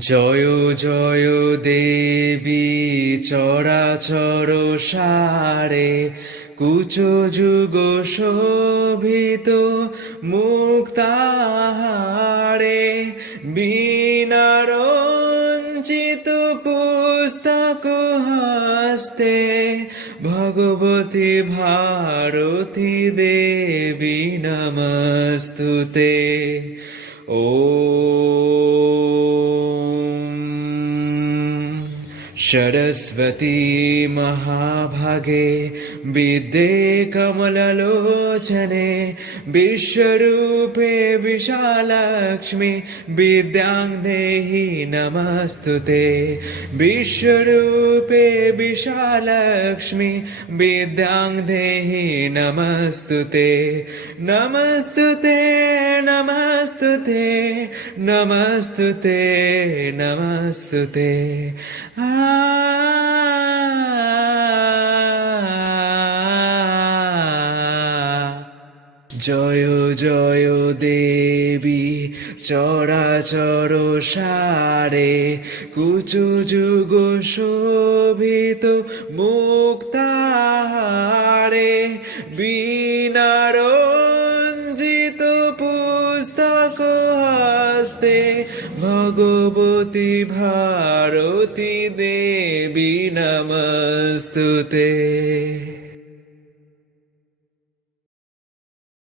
জয় জয় দেবী চরাচর সারে কুচ যুগ শোভিত মুক্তাহারে বীণারঞ্চিত পুস্তক হস্তে ভগবতী ভারতী দেবী নমস্তুতে। सरस्वती महाभागे विद्ये कमललोचने विश्वरूपे विशालक्ष्मी विद्यां देहि नमस्तुते। विश्वरूपे विशालक्ष्मी विद्यां देहि नमस्तुते। नमस्तुते नमस्तुते नमस्तुते नमस्तुते। জয় জয় দেবী চরাচর সারে কুচু যুগ শোভিত মুক্তাহারে বীণারঞ্জিত পুস্তক হস্তে ভগবতী ভারতী দেবী নমস্তুতে।